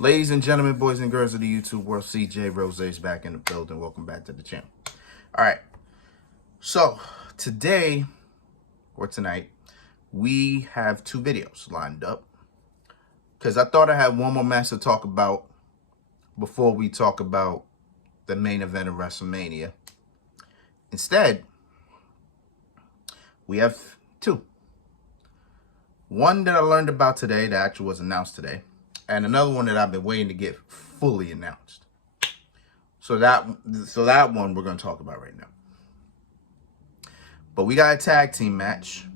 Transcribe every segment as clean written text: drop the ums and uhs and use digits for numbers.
Ladies and gentlemen, boys and girls of the YouTube world, CJ Rose is back in the building. Welcome back to the channel. All right, so today or tonight, we have two videos lined up because I thought I had one more match to talk about before we talk about the main event of WrestleMania. Instead, we have two. One that I learned about today that actually was announced today, and another one that I've been waiting to get fully announced. So that one we're going to talk about right now. But we got a tag team match.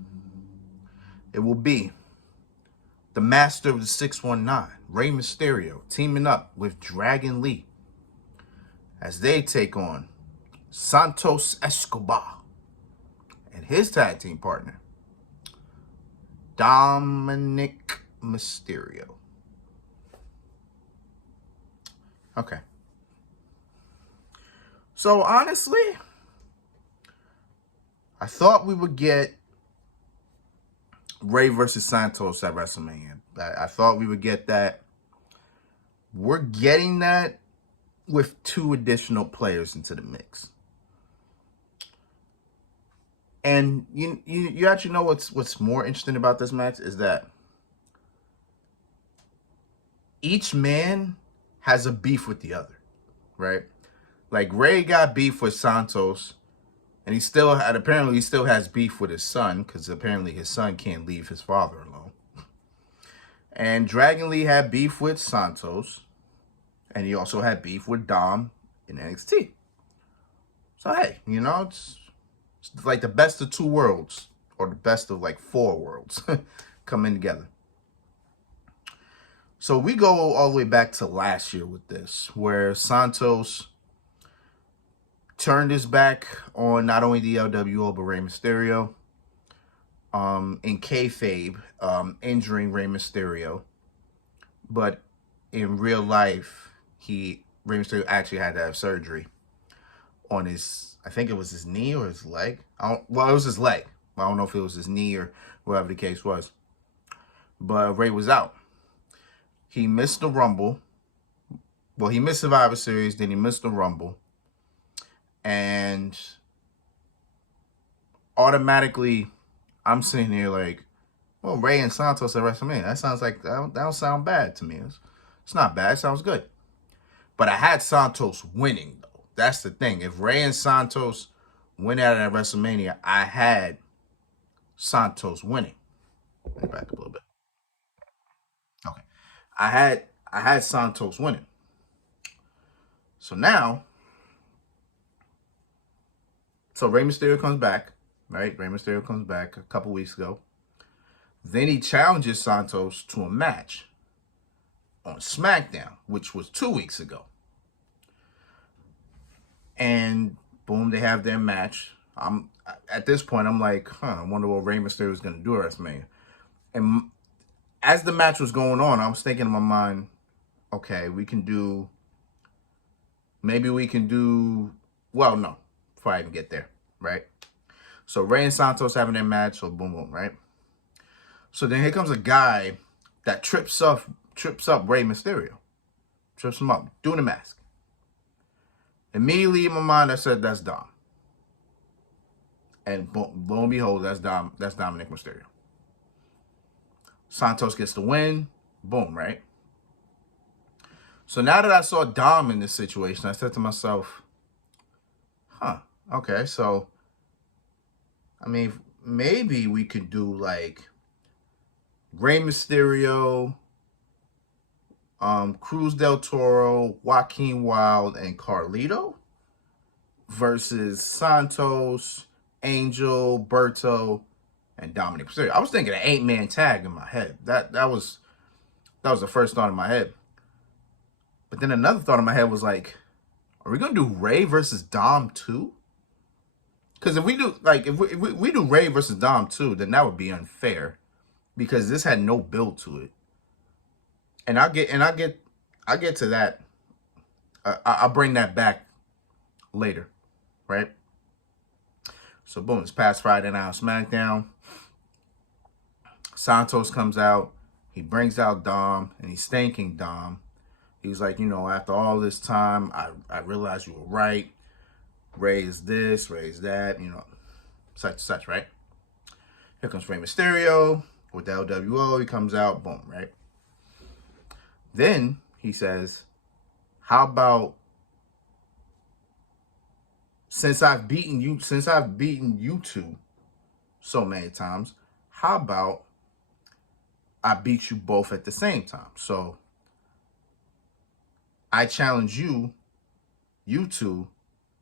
It will be the Master of the 619, Rey Mysterio, teaming up with Dragon Lee as they take on Santos Escobar and his tag team partner, Dominik Mysterio. Okay. So honestly, I thought we would get Rey versus Santos at WrestleMania. I thought we would get that. We're getting that with two additional players into the mix. And you actually know what's more interesting about this match is that each man has a beef with the other, right? Like Rey got beef with Santos, and apparently he still has beef with his son, because apparently his son can't leave his father alone. And Dragon Lee had beef with Santos, and he also had beef with Dom in NXT. So hey, it's like the best of two worlds, or the best of like four worlds coming together. So we go all the way back to last year with this, where Santos turned his back on not only the LWO, but Rey Mysterio, in kayfabe, injuring Rey Mysterio. But in real life, Rey Mysterio actually had to have surgery on his, I think it was his knee or his leg. It was his leg. I don't know if it was his knee or whatever the case was. But Rey was out. He missed the Rumble. Well, he missed Survivor Series, then he missed the Rumble. And automatically, I'm sitting here like, well, Rey and Santos at WrestleMania. That sounds like, that don't sound bad to me. It's not bad. It sounds good. But I had Santos winning, though. That's the thing. If Rey and Santos went at it at WrestleMania, I had Santos winning. Let me back up a little bit. Okay. I had Santos winning. So now, Rey Mysterio comes back, right? Rey Mysterio comes back a couple weeks ago. Then he challenges Santos to a match on SmackDown, which was 2 weeks ago. And boom, they have their match. At this point, I'm like, I wonder what Rey Mysterio is going to do at WrestleMania. And as the match was going on, I was thinking in my mind, okay, maybe we can do, well, no, before I even get there, right? So Rey and Santos having their match, so boom, boom, right? So then here comes a guy that trips up Rey Mysterio. Trips him up, doing the mask. Immediately in my mind, I said, that's Dom. And boom, lo and behold, that's Dominik Mysterio. Santos gets the win. Boom, right? So now that I saw Dom in this situation, I said to myself, okay, so, I mean, maybe we could do like Rey Mysterio, Cruz del Toro, Joaquin Wilde, and Carlito versus Santos, Angel, Berto, and Dominik Mysterio. I was thinking an 8-man tag in my head. That was the first thought in my head. But then another thought in my head was like, are we gonna do Rey versus Dom too? Because if we do if we do Rey versus Dom too, then that would be unfair, because this had no build to it. And I'll get to that. I'll bring that back later, right? So boom, it's past Friday night on SmackDown. Santos comes out. He brings out Dom, and he's thanking Dom He's like, you know, after all this time, I realized you were right. Ray is this, Ray is that, you know, such and such, right? Here comes Rey Mysterio with the LWO. He comes out, boom, right? Then he says, how about, since I've beaten you two so many times, how about I beat you both at the same time? So I challenge you two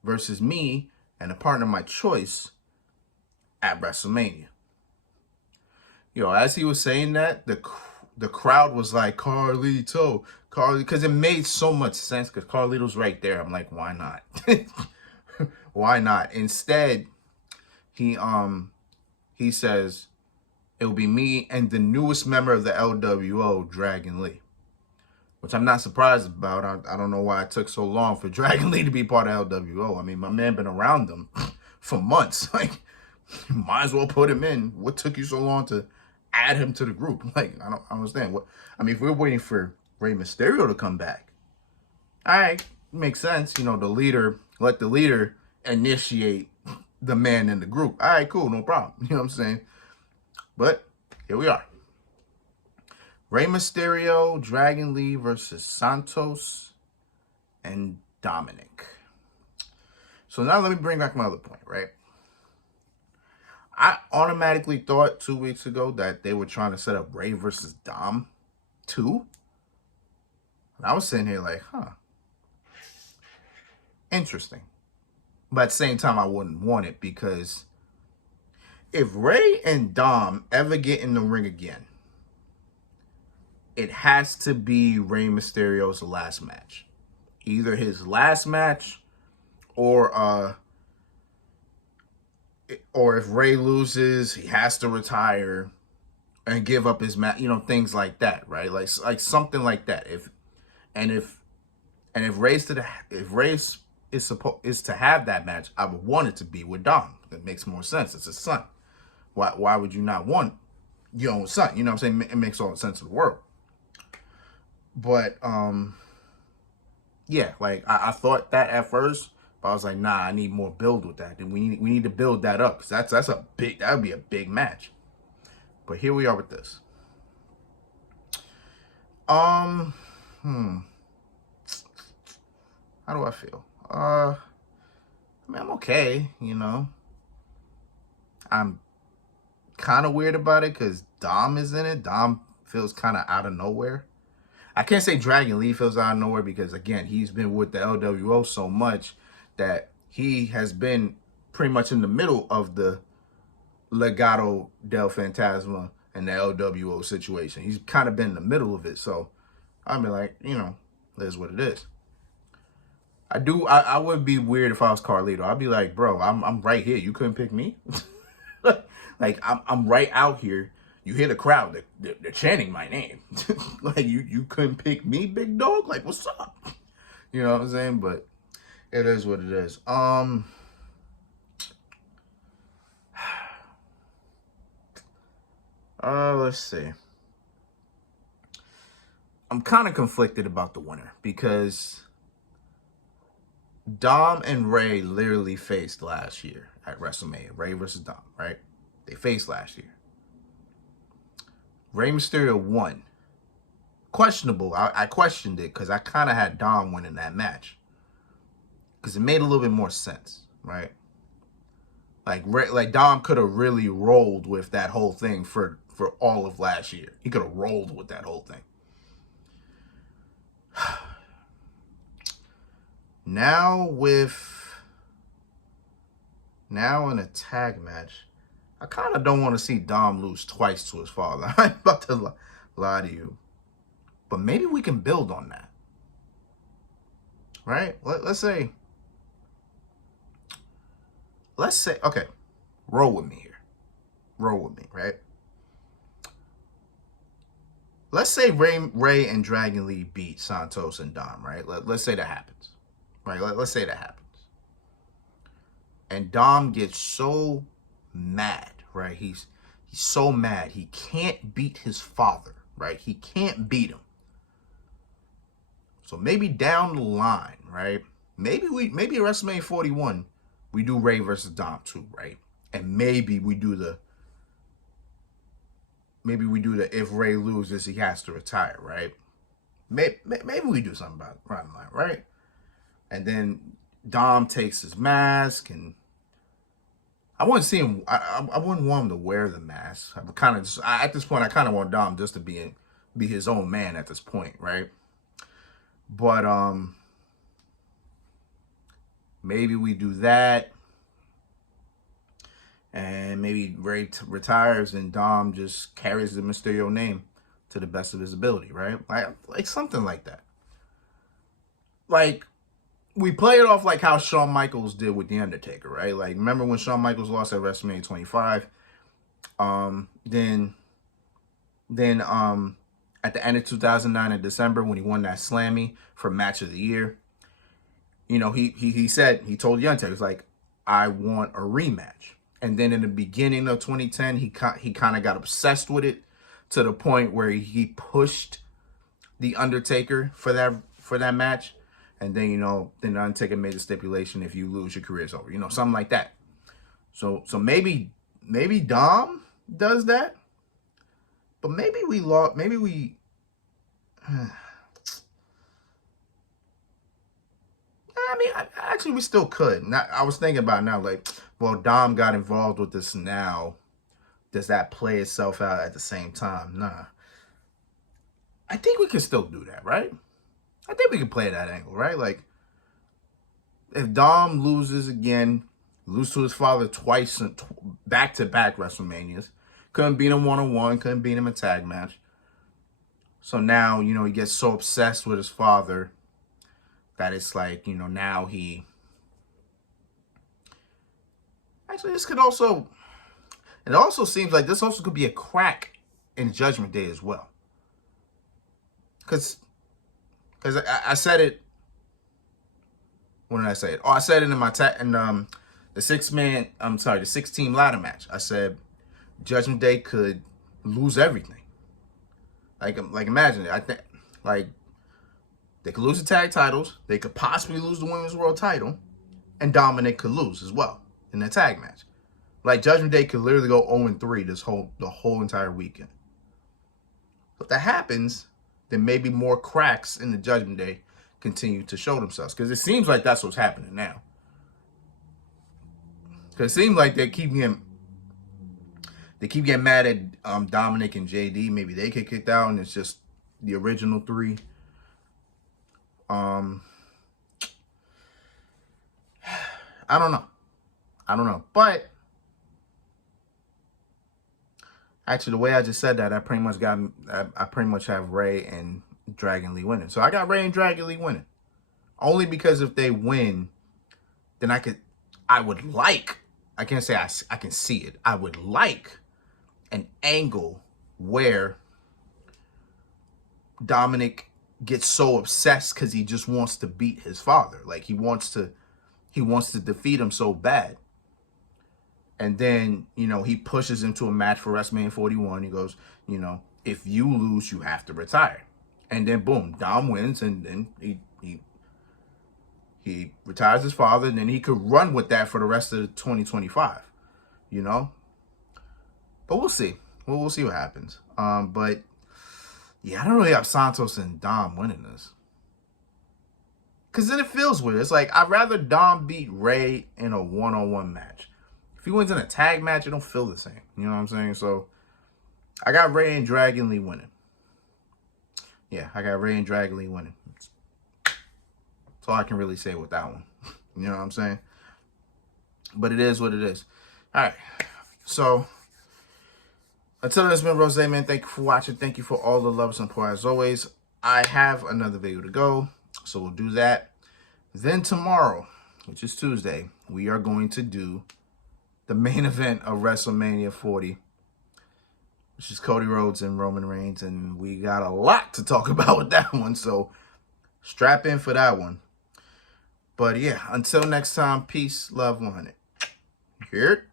versus me and a partner of my choice at WrestleMania. You know, as he was saying that, the crowd was like, Carlito, because it made so much sense because Carlito's right there. I'm like, why not? Why not? Instead, he says it will be me and the newest member of the LWO, Dragon Lee, which I'm not surprised about. I don't know why it took so long for Dragon Lee to be part of LWO. I mean, my man been around them for months. Like, you might as well put him in. What took you so long to add him to the group? Like, I don't understand. What I mean, if we're waiting for Rey Mysterio to come back, all right, makes sense. You know, let the leader initiate the man in the group. All right, cool, no problem. You know what I'm saying? But here we are. Rey Mysterio, Dragon Lee versus Santos and Dominik. So now let me bring back my other point, right? I automatically thought 2 weeks ago that they were trying to set up Rey versus Dom 2. And I was sitting here like, interesting. But at the same time, I wouldn't want it because if Rey and Dom ever get in the ring again, it has to be Rey Mysterio's last match. Either his last match or if Rey loses, he has to retire and give up his match, you know, things like that, right? Like something like that. If Rey is to have that match, I would want it to be with Dom. That makes more sense. It's his son. Why would you not want your own son? You know what I'm saying? It makes all the sense in the world. But yeah, like I thought that at first, but I was like, nah, I need more build with that. And we need to build that up because that would be a big match. But here we are with this. How do I feel? I mean, I'm okay, you know. I'm kind of weird about it because Dom is in it. Dom feels kind of out of nowhere. I can't say Dragon Lee feels out of nowhere because, again, he's been with the LWO so much that he has been pretty much in the middle of the Legado del Fantasma and the LWO situation. He's kind of been in the middle of it. So I'd be like, you know, it is what it is. I would be weird if I was Carlito. I'd be like, bro, I'm right here. You couldn't pick me? Like, I'm right out here. You hear the crowd, they're chanting my name. Like, you couldn't pick me, big dog? Like, what's up? You know what I'm saying? But it is what it is. Let's see. I'm kind of conflicted about the winner because Dom and Rey literally faced last year at WrestleMania. Rey versus Dom, right? They faced last year. Rey Mysterio won. Questionable. I questioned it because I kind of had Dom winning that match. Because it made a little bit more sense, right? Like Dom could have really rolled with that whole thing for all of last year. He could have rolled with that whole thing. Now in a tag match, I kind of don't want to see Dom lose twice to his father. I'm about to lie to you. But maybe we can build on that. Right? Let's say, okay, roll with me here. Roll with me, right? Let's say Rey and Dragon Lee beat Santos and Dom, right? Let's say that happens. Right? Let's say that happens. And Dom gets so mad, right? He's so mad. He can't beat his father, right? He can't beat him. So maybe down the line, right? Maybe at WrestleMania 41, we do Ray versus Dom too, right? And maybe we do the if Ray loses, he has to retire, right? Maybe we do something about around the line, right? And then Dom takes his mask, and I wouldn't see him. I wouldn't want him to wear the mask. At this point, I kind of want Dom just to be his own man at this point, right? But maybe we do that, and maybe Ray retires, and Dom just carries the Mysterio name to the best of his ability, right? Like something like that. Like, we play it off like how Shawn Michaels did with The Undertaker, right? Like, remember when Shawn Michaels lost at WrestleMania 25? Then at the end of 2009 in December, when he won that Slammy for Match of the Year, he told The Undertaker, was like, I want a rematch. And then in the beginning of 2010, he kind of got obsessed with it to the point where he pushed The Undertaker for that match. And then, then The Undertaker made a stipulation, if you lose, your career's over. Something like that. So maybe Dom does that. But maybe we lost. Maybe we. Actually, we still could. I was thinking about it now, like, well, Dom got involved with this now. Does that play itself out at the same time? Nah. I think we can still do that, right? I think we can play that angle, right? Like, if Dom loses again, lose to his father twice, back-to-back WrestleManias, couldn't beat him one-on-one, couldn't beat him in a tag match. So now, he gets so obsessed with his father that it's like, now he... Actually, this could also... It also seems like this also could be a crack in Judgment Day as well. Because I said it... When did I say it? Oh, I said it in my... the 6-team ladder match. I said Judgment Day could lose everything. Like imagine it. I think, like, they could lose the tag titles. They could possibly lose the Women's World title. And Dominik could lose as well in the tag match. Like, Judgment Day could literally go 0-3 the whole entire weekend. If that happens, then maybe more cracks in the Judgment Day continue to show themselves. Because it seems like that's what's happening now. Because it seems like they keep getting mad at Dominik and JD. Maybe they get kicked out, and it's just the original three. I don't know. But actually, the way I just said that, I pretty much have Ray and Dragon Lee winning. So I got Ray and Dragon Lee winning. Only because if they win, then I can't say I can see it. I would like an angle where Dominik gets so obsessed because he just wants to beat his father. Like, he wants to defeat him so bad. And then, he pushes him to a match for WrestleMania 41. He goes, if you lose, you have to retire. And then, boom, Dom wins, and then he retires his father, and then he could run with that for the rest of 2025, But we'll see. We'll see what happens. But, yeah, I don't really have Santos and Dom winning this. Because then it feels weird. It's like, I'd rather Dom beat Ray in a one-on-one match. If he wins in a tag match, it don't feel the same. You know what I'm saying? So, I got Ray and Dragon Lee winning. Yeah, I got Ray and Dragon Lee winning. That's all I can really say with that one. You know what I'm saying? But it is what it is. All right. So, until then, it's been Rose, man. Thank you for watching. Thank you for all the love and support. As always, I have another video to go. So, we'll do that. Then tomorrow, which is Tuesday, we are going to do the main event of WrestleMania 40, which is Cody Rhodes and Roman Reigns. And we got a lot to talk about with that one. So, strap in for that one. But yeah, until next time, peace, love, 100. Here.